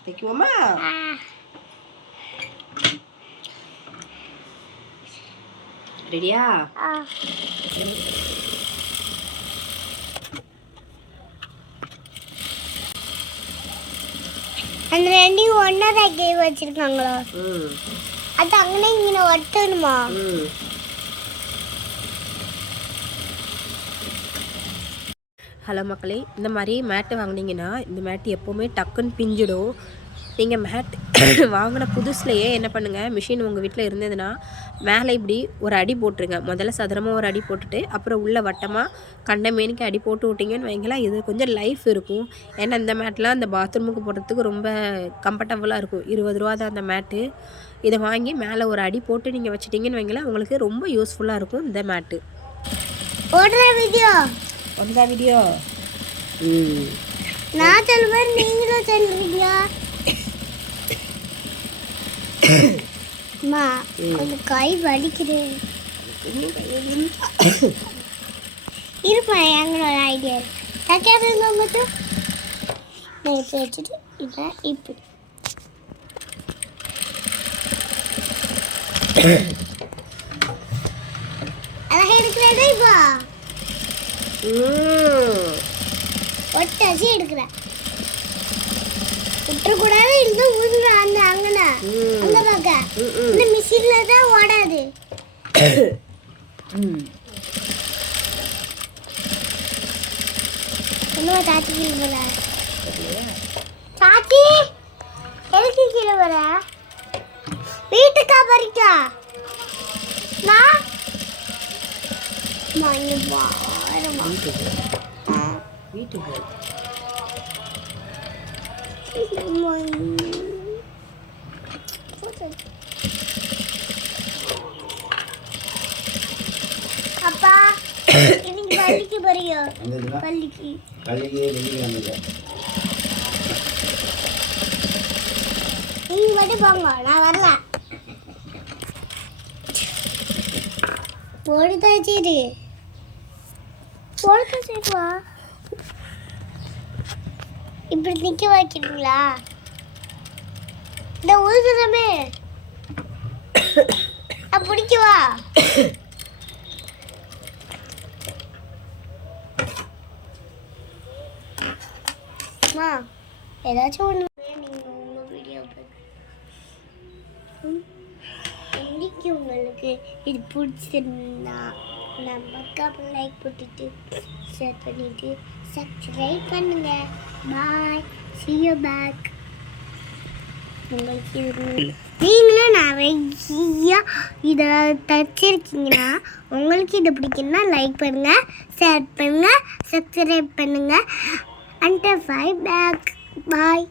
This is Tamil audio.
தைக்குவோமா ரெடியா அந்த ரெண்டையும் ஒன்றா தைக்க வச்சிருக்காங்களோ அது அங்கனே இங்கே ஒட்டணுமா ஹலோ மக்களே இந்த மாதிரி மேட்டு வாங்குனீங்கன்னா இந்த மேட்டு எப்போவுமே டக்குன்னு பிஞ்சிடும். நீங்கள் மேட் வாங்கின புதுசுலையே என்ன பண்ணுங்கள் மிஷின் உங்கள் வீட்டில் இருந்ததுன்னா மேலே இப்படி ஒரு அடி போட்டுருங்க. முதல்ல சதுரமாக ஒரு அடி போட்டுட்டு அப்புறம் உள்ள வட்டமாக கண்ட மேனிக்கு அடி போட்டு விட்டிங்கன்னு வைங்களேன் இது கொஞ்சம் லைஃப் இருக்கும். ஏன்னா இந்த மேட்லாம் அந்த பாத்ரூமுக்கு போடுறதுக்கு ரொம்ப கம்ஃபர்டபுளாக இருக்கும். இருபது ரூபா தான் அந்த மேட்டு இதை வாங்கி மேலே ஒரு அடி போட்டு நீங்கள் வச்சிட்டிங்கன்னு வைங்களேன் உங்களுக்கு ரொம்ப யூஸ்ஃபுல்லாக இருக்கும் இந்த மேட்டு ஓடுற வீடியோ வந்தா வீடியோ ம் நான் சொல்லுவேன் நீங்களும் சொல்லுவீங்க அம்மா கொஞ்சம் கை வலிக்குது இருப்பேன் எங்களோட ஐடியா தைக்காதுங்க மட்டும் நான் இப்படி வச்சுட்டு இதான் இப்படி அழகா எடுக்கிறேன் இப்போ ம். ஒட்டாச்சு எடுக்கிறேன். விட்டுறக்கூடாது இல்லை ஊதுல அந்த அங்கன. ம். அங்க பார்க்க ம், ம். இந்த மிஷின்ல தான் ஓடாது. ம். சொல்லுவா தாத்தி கீழே போற? தாத்தி எதுக்கு கீழே போற? வீட்டுக்கா பறிக்கா. நான்? மணி வாரமா வீட்டுக்கு வீட்டுக்கு அப்பா இன்னைக்கு பள்ளிக்கு போறியோ வந்ததுன்னா பள்ளிக்கு பள்ளிக்கு வெள்ளிக்கிழமைக்கு நீங்க மட்டும் போங்க நான் வரல போடுதா சரி போடுதா சரிவா இப்படி நிக்க வைக்கிறீங்களா? இந்த உழுதுறமே பிடிக்கவா? அம்மா ஏதாச்சும் ஒன்று நீங்கள் உங்கள் வீடியோ இன்னைக்கு உங்களுக்கு இது பிடிச்சிருந்தா? நம்ம லைக் போட்டுட்டு ஷேர் பண்ணிட்டு சப்ஸ்கிரைப் பண்ணுங்க. பாய் சி யூ பேக் உங்களுக்கு நீங்களும் நிறைய இதை தச்சிருக்கீங்கன்னா உங்களுக்கு இது பிடிக்குன்னா லைக் பண்ணுங்கள் ஷேர் பண்ணுங்கள் சப்ஸ்கிரைப் பண்ணுங்கள் அண்ட் ஃபைவ் பேக் பாய்